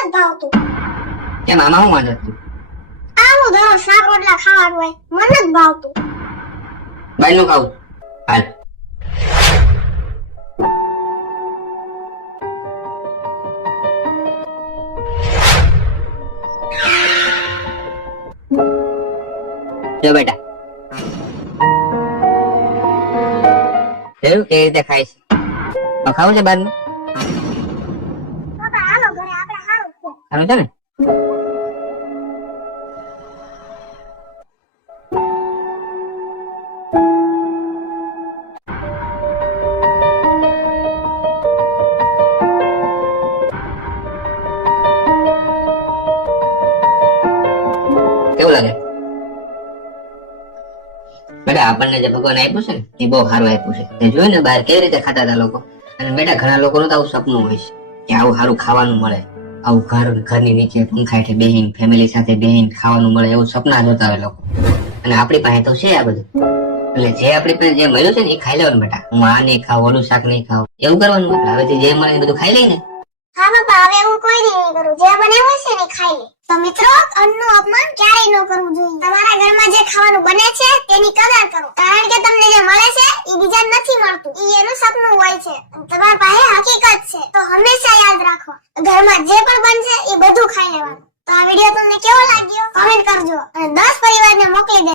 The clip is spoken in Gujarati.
નથી ભાવતું. કેમ આમાં શું વાંધો છે? આવું દરરોજ શાક રોટલા ખાવાનું હોય, મને નથી ભાવતું. બહારનું ખાવું હાલ. જો બેટા જોયું કેવી રીતે ખાય છે? ખાવું છે બહારનું? પપ્પા હાલો ઘરે, આપણે સારું છે. સારું છે ને? કેવું લાગે બેટા? આપણને જે ભગવાન આપ્યું છે ને એ બહુ સારું આપ્યું છે. તે જોયું ને બહાર કેવી રીતે ખાતા હતા લોકો. અને બેટા ઘણા લોકોનું તો આવું સપનું હોય છે કે આવું સારું ખાવાનું મળે, આવું ઘરની નીચે પંખા હેઠે બેહીન ફેમિલી સાથે બેહીન ખાવાનું મળે, એવું સપના જોતા હોય લોકો. અને આપણી પાસે તો છે આ બધું. એટલે જે આપણી પાસે જે મળ્યું છે ને એ ખાઈ લેવાનું બેટા. હું આ નહીં ખાવ, ઓલું શાક નહીં ખાવ, એવું કરવાનું. હવેથી જે મળે એ બધું ખાઈ લઈ ને. હા પપ્પા, હવે હું કોઈ દી નહીં કરું. જે બને હોય છે ને એ ખાઈ લે. તો મિત્રો, અન્નનું અપમાન ક્યારેય ન કરવું જોઈએ. તમારા ઘરમાં જે ખાવાનું બને છે તેની કદર કરો, કારણ કે તમને જે મળે છે એ બીજાને નથી મળતું. એ એનું સપનું હોય છે, તમારા પાસે હકીકત છે. તો હંમેશા યાદ રાખો, ઘરમાં જે પણ બનશે એ બધું ખાઈ લેવાનું. તો આ વિડીયો તમને કેવો લાગ્યો કમેન્ટ કરજો અને 10 પરિવારને મોકલી દે.